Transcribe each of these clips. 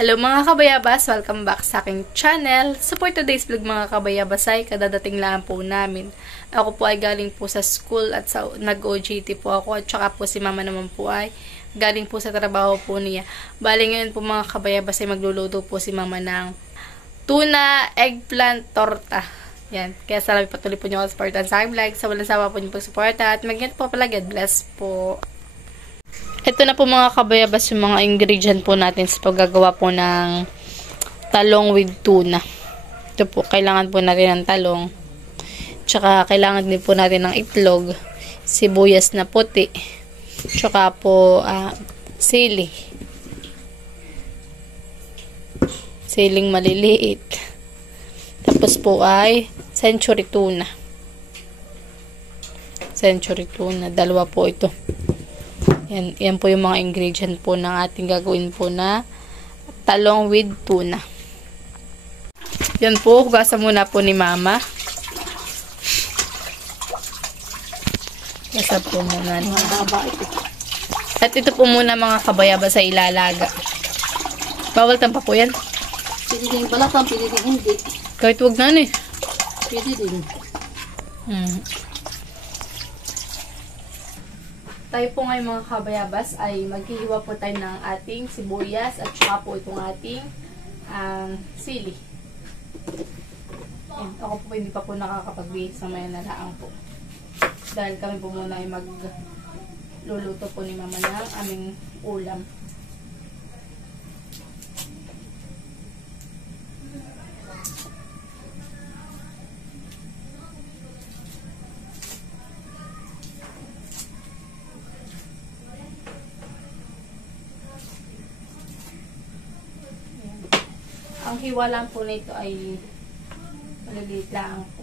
Hello mga kabayabas! Welcome back sa aking channel. So for today's vlog mga kabayabas ay kadadating lang po namin. Ako po ay galing po sa school at nag-OJT po ako at saka po si mama naman po ay galing po sa trabaho po niya. Bali ngayon po mga kabayabas ay magluluto po si mama ng tuna eggplant torta. Yan. Kaya salamat patuloy po niyo ako supportan sa aking vlog. Sa walang sawa po niyo pagsuporta at mag-ingat po pala. God bless po. Ito na po mga kabayabas yung mga ingredient po natin sa paggagawa po ng talong with tuna. Ito po, kailangan po natin ng talong. Tsaka kailangan din po natin ng itlog, sibuyas na puti, tsaka po sili. Siling maliliit. Tapos po ay century tuna. Century tuna, dalawa po ito. Yan po yung mga ingredient po ng ating gagawin po na talong with tuna. Yan po, hugasan muna po ni mama. Hugasan po muna ni mama. At ito po muna mga kabayabas sa ilalaga. Bawal tampa po yan. Pwede din balatan, pwede din hindi. Kahit huwag na eh. Pwede din. Tayo po ngayon mga kabayabas ay maghihiwa po tayo ng ating sibuyas at saka po itong ating sili. Ayan, ako po hindi pa po nakakapagbihis sa maya na laang po. Dahil kami po muna ay magluluto po ni mama ng aming ulam. Ang hiwa lang po nito ay maliliit lang po.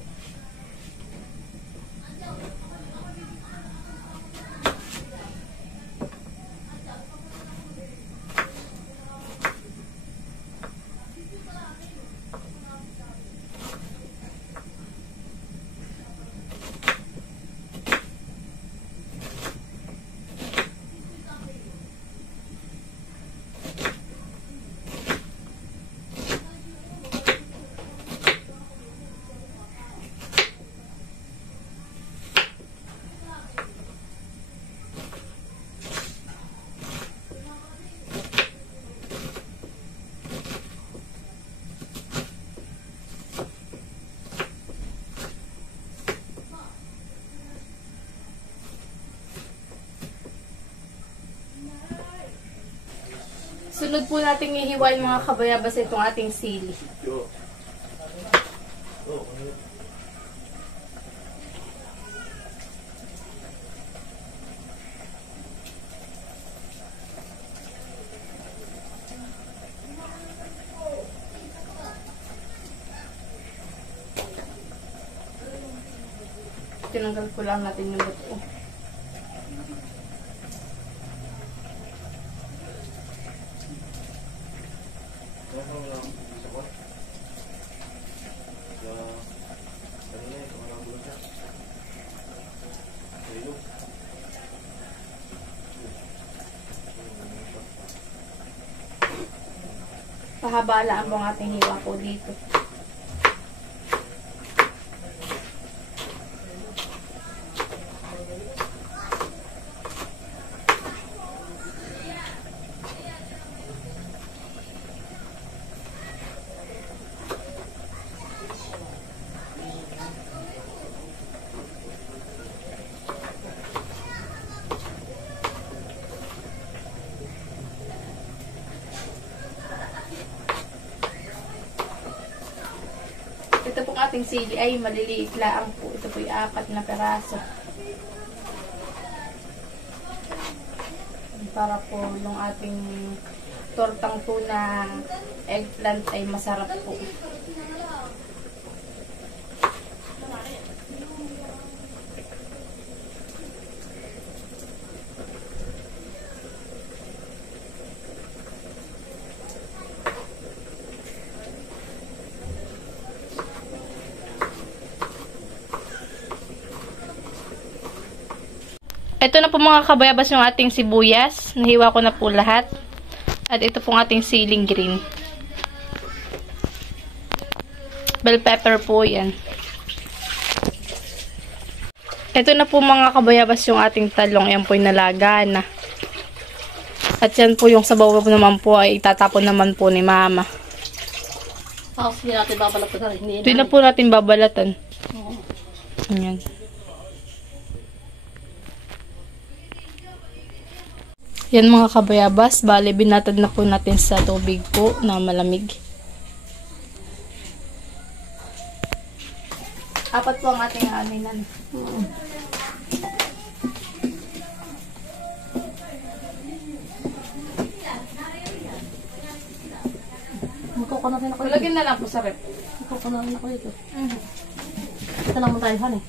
Sunod po natin ihiwain mga kabayabas itong ating sili. Tinanggal ko lang natin yung buto. Pahabalaan po ang ating hiwa po dito. Ito pong ating sili ay maliliit lang po. Ito po yung 4 na peraso. Para po yung ating tortang tuna eggplant ay masarap po. Ito na po mga kabayabas yung ating sibuyas. Nahiwa ko na po lahat. At ito pong ating ceiling green. Bell pepper po yan. Ito na po mga kabayabas yung ating talong. Yan po yung nalaga na. At yan po yung sabaw naman po ay itatapon naman po ni Mama. Tapos hindi natin babalatan. Ito na po natin babalatan. Oo. Ayan. Yan mga kabayabas. Bale, binatad na po natin sa tubig po na malamig. Apat po ang ating aminan. Oo. Magkoko na rin ako ito. Lagyan na lang po sa rep. Magkoko na rin ako ito. Ito lang mo tayo, honey.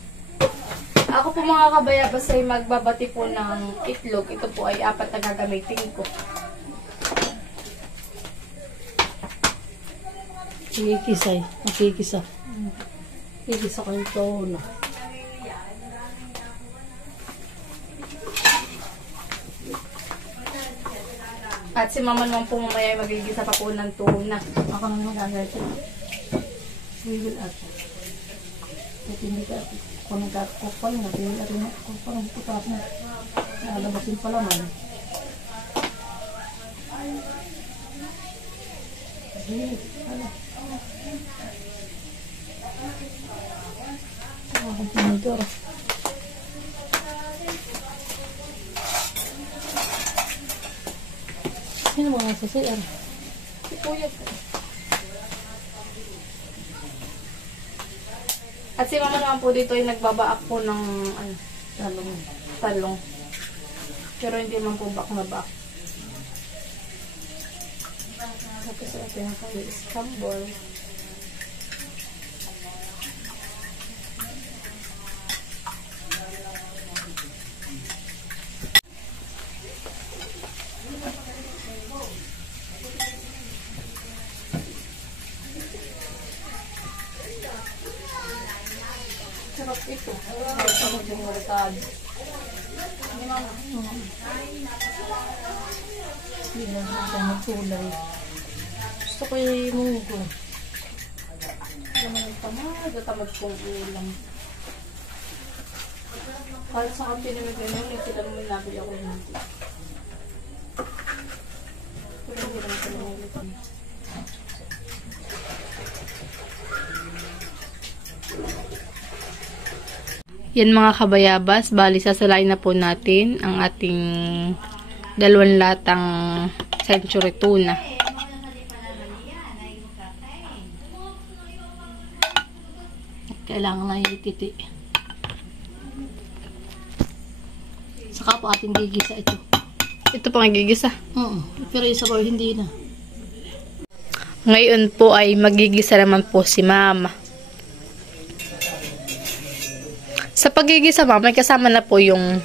Ako po mga kabayabas ay magbabati po ng itlog. Ito po ay 4 na gagamitin ko. Kikisay. Makikisa. Kikisa ko ito na. At si Mama naman po mamaya ay magigisa pa po ng tuna. Ako nang magagalit. We will at. At hindi ka kung nagkakukpal na, hindi ka rin kukpal ang putas na. Nalabasin pala man. Hala. Ang pinidor. Sino mga sasayar? Si Kuya. At si Mama naman po dito ay nagbabaak po ng talong. Pero hindi man po back na back. Tapos ito yung kami scramble. Sarap ito. Sarap yung marikado. Hindi na natin magkulay. Gusto ko yung munggo. Naman ang tamad pong ulam. Kahit sa kantin naman ganyan, yung sila naman nabili ako yung hindi. Pero hindi naman sila ulit. Yan mga kabayabas, bali sasalain na po natin ang ating 2 latang century tuna. Kailangan na ititi. Saka po ating gigisa ito. Ito pang gigisa. Oo. Pero yung sabaw hindi na. Ngayon po ay magigisa naman po si Mama. Sa pagigisa Mama, may kasama na po yung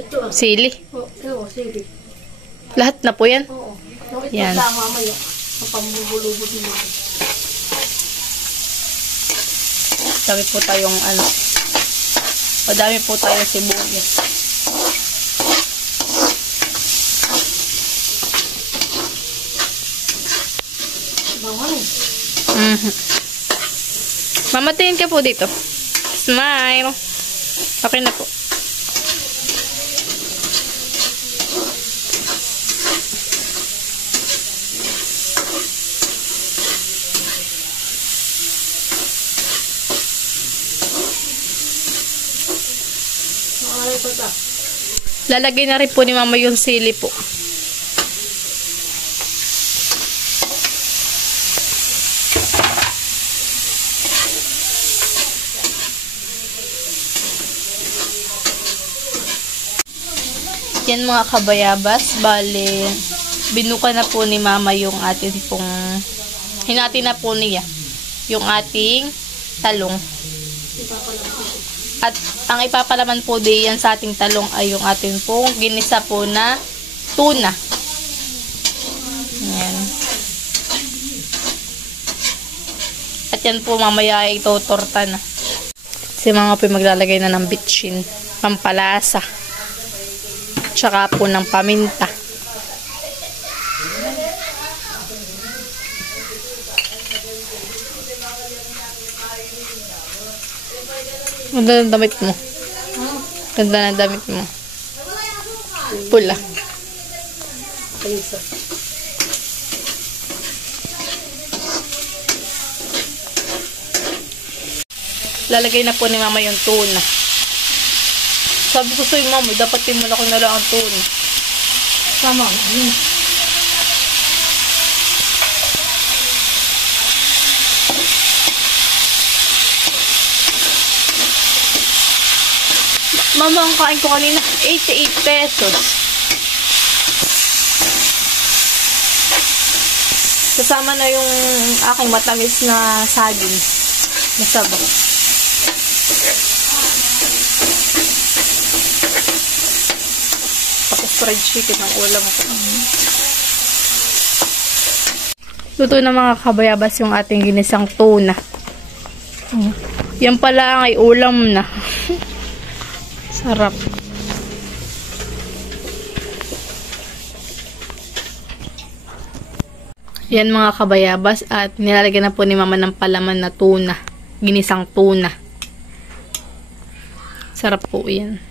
Ito sili. Oo, sige. Lahat na po yan. Oo. Ito Yan. lang mamaya. Ang pambubulubot nila. Dami po tayong madami po tayong sibuyas. Bangon eh. Mama, tingin ka po dito. Smile. Okay na po. Makalay pa ta. Lalagay na rin po ni Mama yung sili po. Yan mga kabayabas, bale, binuka na po ni Mama yung ating pong, hinati na po niya, yung ating talong. At ang ipapalaman po diyan sa ating talong ay yung ating pong ginisa po na tuna. Yan. At yan po mamaya ay itotorta na. Si Mama po maglalagay na ng bitchin, pampalasa. Tsaka po ng paminta. Ganda ng damit mo. Ganda ng damit mo. Pula. Ayusa. Lalagay na po ni mama yung tuna. Sabi ko sa'yo, mama, dapat timula ko na lang ang tuna. Tama. Mama, ang kain ko kanina, 88 pesos. Kasama na yung aking matamis na saging. Nasabaw. Tapos fried chicken ang ulam ko. Luto na mga kabayabas yung ating ginisang tuna. Yan pala ay ulam na. Sarap. Yan mga kabayabas at nilalagyan na po ni mama ng palaman na tuna. Ginisang tuna. Sarap po yan.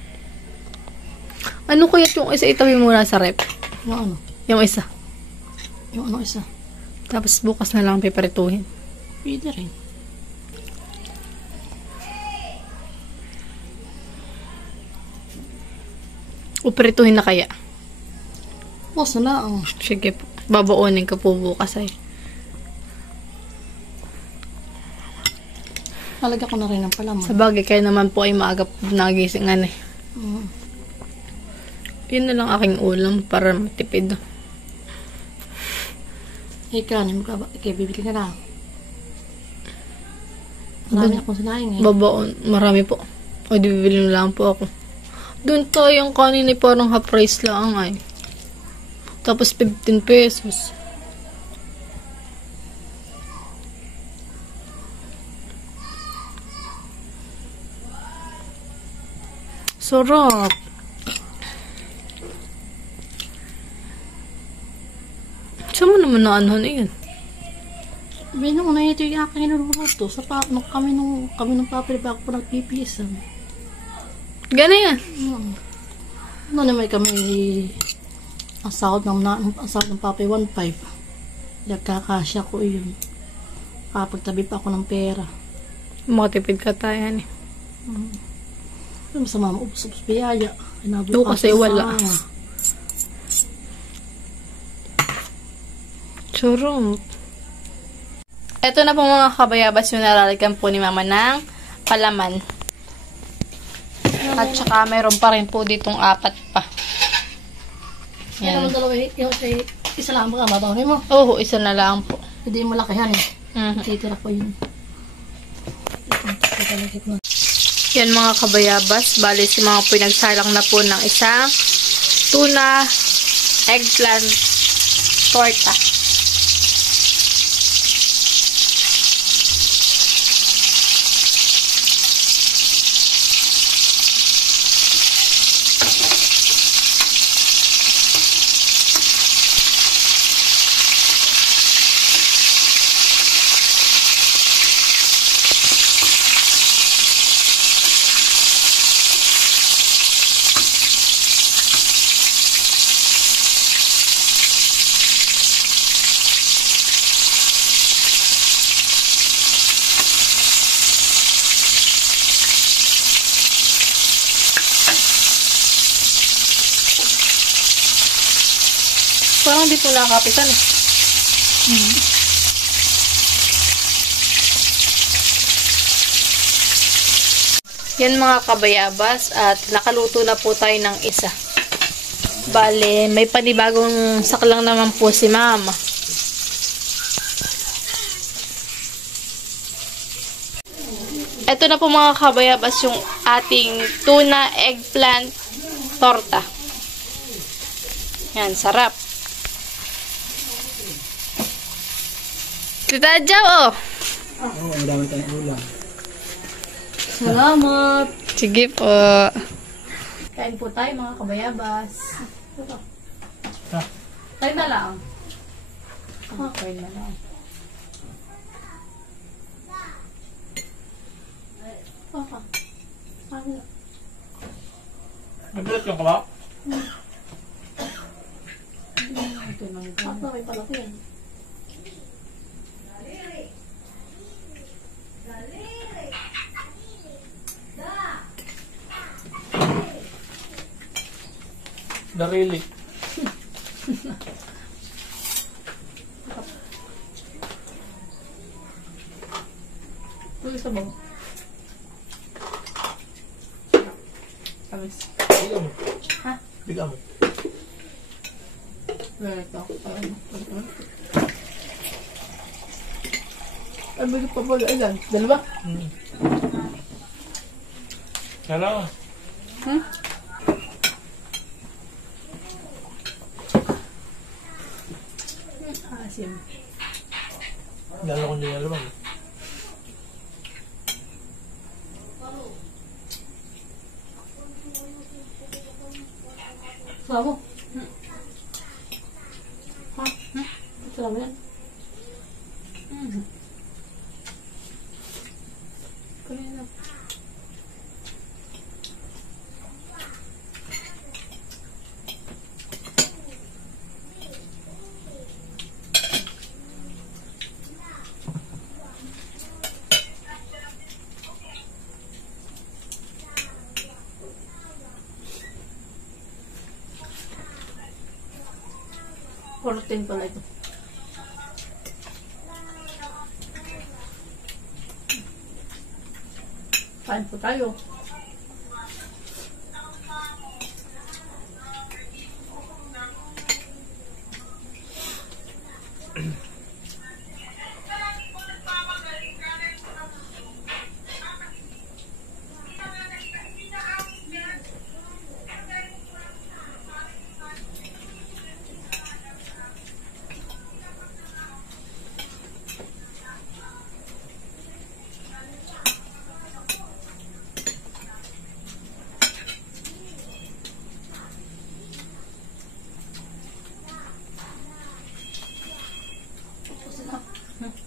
Ano kaya yung isa itabi muna sa rep? Yung ano? Yung isa. Yung ano isa? Tapos bukas na lang piprituhin. Pwede rin. Uprituhin na kaya? Bukas na lang. Sige po. Babaunin ko po bukas ay. Lalagyan ko na rin ng palaman. Sa bagay, kayo naman po ay maaga po nagisingan eh. Yun na lang aking ulam para matipid. Kanin mo ka ba? Bibili ka na. Marami akong sinaing eh. Babaon. Marami po. O di bibili na lang po ako. Doon tayo yung kanin ay parang half price lang ay. Tapos 15 pesos. Sarap. Saan mo naman naanhan yan? Bino ko na ito yung aking niluluto. Kami nung papel bago po nagpipisan. Gana yan. Ano naman kami ang sahod ng papay 1.5. Nagkakasya ko yun. Kapagtabi pa ako ng pera. Makatipid ka tayo yan eh. Sa mama, ubus biyaya. Oo, kasi wala. Sarap. Ito na po mga kabayabas yung nalalagyan po ni mama ng palaman. At saka meron pa rin po ditong 4 pa. Yan. Isa lang ba mabawin mo? Oo, isa na lang po. Hindi mo lakihan eh. Titira ko yun. Yan mga kabayabas. Bali si mga pinagsalang na po ng isang tuna eggplant torta. Parang di po nakapitan. Yan mga kabayabas at nakaluto na po tayo ng isa. Bale, may panibagong saklang naman po si mama. Ito na po mga kabayabas yung ating tuna eggplant torta. Yan, sarap. Tita Adjaw, oh. Oo, ang dami tayong ulam. Salamat! Sige po. Kain po tayo mga kabayabas. Kain na lang. Kain na lang. Mabilat yung kaba? Ito lang ito. At na may palaki yan. Darili. Ito isa bang? Tamis. Biga mo. Ha? Biga mo. Ito. Ay, may pa pala. Ilan? Dalawa? Hello. Hmm? Asim. Lalo kong dyan alam. Sama. Ha? Sama yan. Kanina. Protein pala ito. Kain po tayo.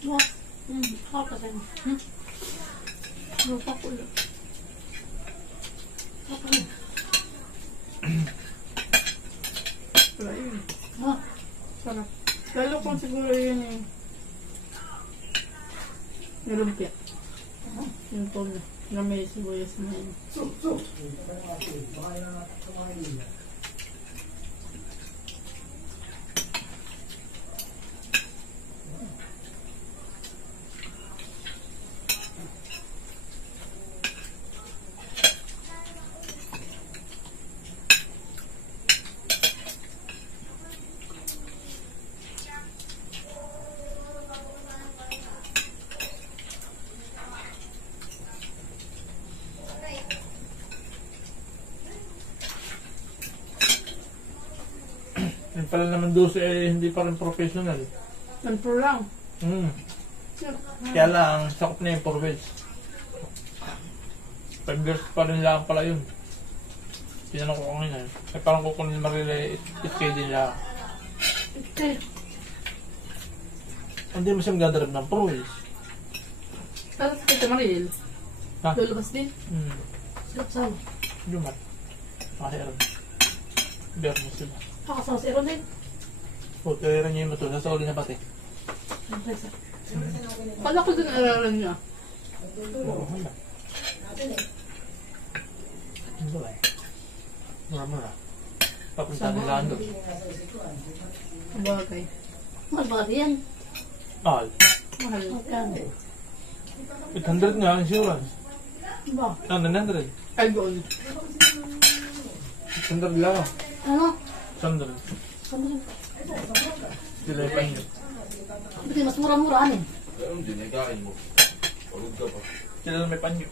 Wah. Apa kan? Lupa ko lang. Apa ni? Wala yun. Ha? Sarap. Lalo kung siguro yun yung nilumpia. Yung tol na may sibuyas na yun. Yung pala naman doon hindi pa rin professional. Control lang. Kaya lang, sakop na yung 4 weeks. 5 years pa rin lang pala yun. Tinanong ko kanina. Eh parang kukunin marila schedule nila. Okay. Hindi mo siya magadarap ng 4 weeks. Pero sa kita Maril, Ha? lulabas din. Sarap sama. Lumat. Makahiram. Biyernes sila. Kakasama si Aaron din. O, kaya niya yung matulog. Nasa uli na pati. Kala ko din aralan niya. Oo, handa. Hindi ba eh. Mura-mura. Papunta nila ando. Bagay. Mahal ba yan? Mahal. Mahal. Magkano? 800 nga ang insurance. Ba? 900. Ay, goal. 800 lang. Ano? 100. Kano rin? Sila yung pahinga. Buti mas mura-mura eh. Hindi na kain mo. Pagod ka pa. Sila lang may panyo.